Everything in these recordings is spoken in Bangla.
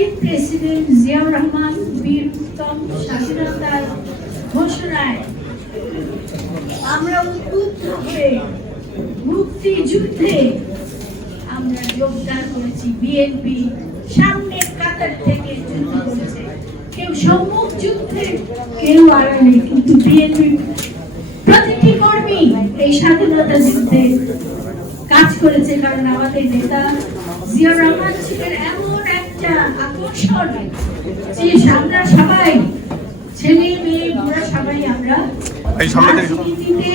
শহীদ প্রেসিডেন্ট জিয়াউর রহমান, বীর উত্তম স্বাধীনতার ঘোষণায় আমরা উদ্বুদ্ধ হয়ে মুক্তিযুদ্ধে আমরা যোগদান করেছি বিএনপি সামনের কাতার থেকে যুদ্ধ করেছে কেউ সম্মুখ যুদ্ধে, কেউ আড়ালে। কিন্তু বিএনপি প্রতিটি কর্মী এই স্বাধীনতা যুদ্ধে কাজ করেছে। কারণ আমাদের নেতা জিয়া রহমান ছিলেন এমন একটা আকর্ষণ। যে আমরা সবাই ছেলে মেয়ে বুড়া সবাই আমরা এই রাজনীতিতে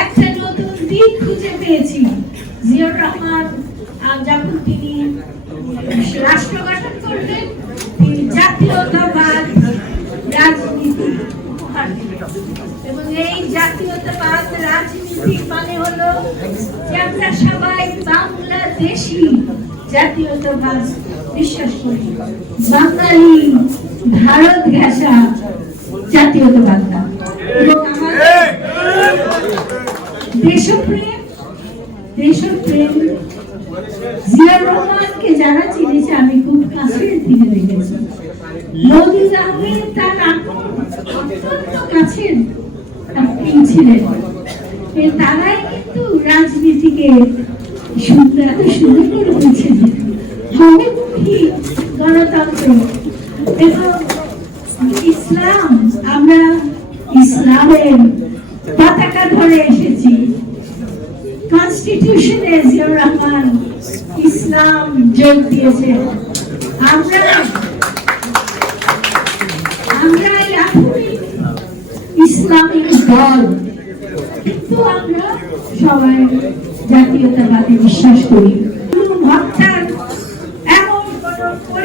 একটা নতুন দিক খুঁজে পেয়েছি। জিয়াউর রহমান যখন তিনি রাষ্ট্র গঠন করলেন তিনি জাতীয়তাবাদ রাজনীতি এবং এই জাতীয়তাবাদ রাজনীতি মানে হলো যে আমরা সবাই বাংলাদেশি জাতীয়তাবাদ। বিশ্বাস করি। বাঙালি ভারত ঘেঁষা জাতীয়তাবাদ না দেশপ্রেম দেশপ্রেম জিয়াউর রহমানকে যারা চিনেছে, আমি খুব কাছের থেকে দেখেছি। মজিদ আহমেদ তার কাছের ছিলেন। তারাই কিন্তু রাজনীতিকে সুন্দর সুন্দর করে বলছেন। বহুমুখী গণতন্ত্র এবং ইসলাম, আমরা ইসলামের পতাকা ধরে এসেছি। কনস্টিটিউশনে জিয়াউর রহমান ইসলাম যোগ দিয়েছে। আমরা আমরা ইসলামিক দল। কিন্তু আমরা সবাই জাতীয়তাবাদে বিশ্বাস করি।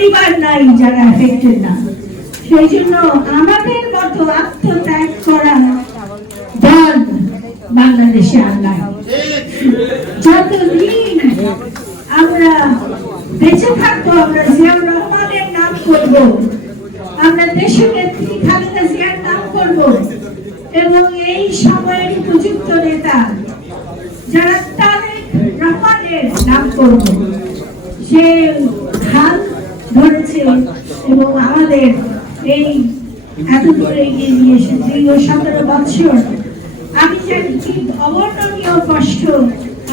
পরিবার নাই যারা এফেক্টেড না। সেই জন্য আমাদের মতো আত্মত্যাগ করা দল বাংলাদেশে আর যতদিন আমরা বেঁচে থাকব, আমরা জিয়াউর রহমানের নাম করব। আমরা দেশের নেত্রী খালেদা জিয়ার নাম করব। এবং এই সময়ের উপযুক্ত নেতা যারা তারেক রহমানের নাম করব। সে ধরেছে এবং আমাদের এই এত দূরে এগিয়ে নিয়ে এসে দীর্ঘ সতেরো বৎসর আমি জানি কি অবর্ণনীয় কষ্ট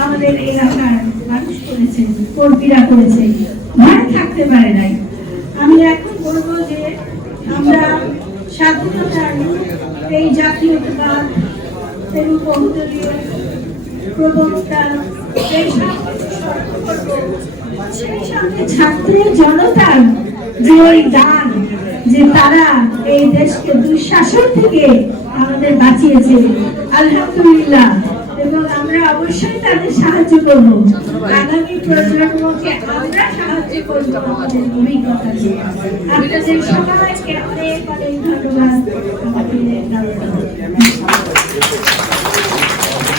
আমাদের এলাকার মানুষ করেছে, কর্মীরা করেছে। ঘরে থাকতে পারে নাই। আমি এখন বলব যে আমরা স্বাধীনতার এই জাতীয়তাবাদ এবং বহুদলীয় প্রবক্তা এই ছাত্র জনতার যে ওই দান যে তারা এই দেশকে দুঃশাসন থেকে আমাদের বাঁচিয়েছে, আলহামদুলিল্লাহ। এবং আমরা অবশ্যই তাদের সাহায্য করব। আগামী প্রজন্মকে আমরা সাহায্য আমাদের অভিজ্ঞতা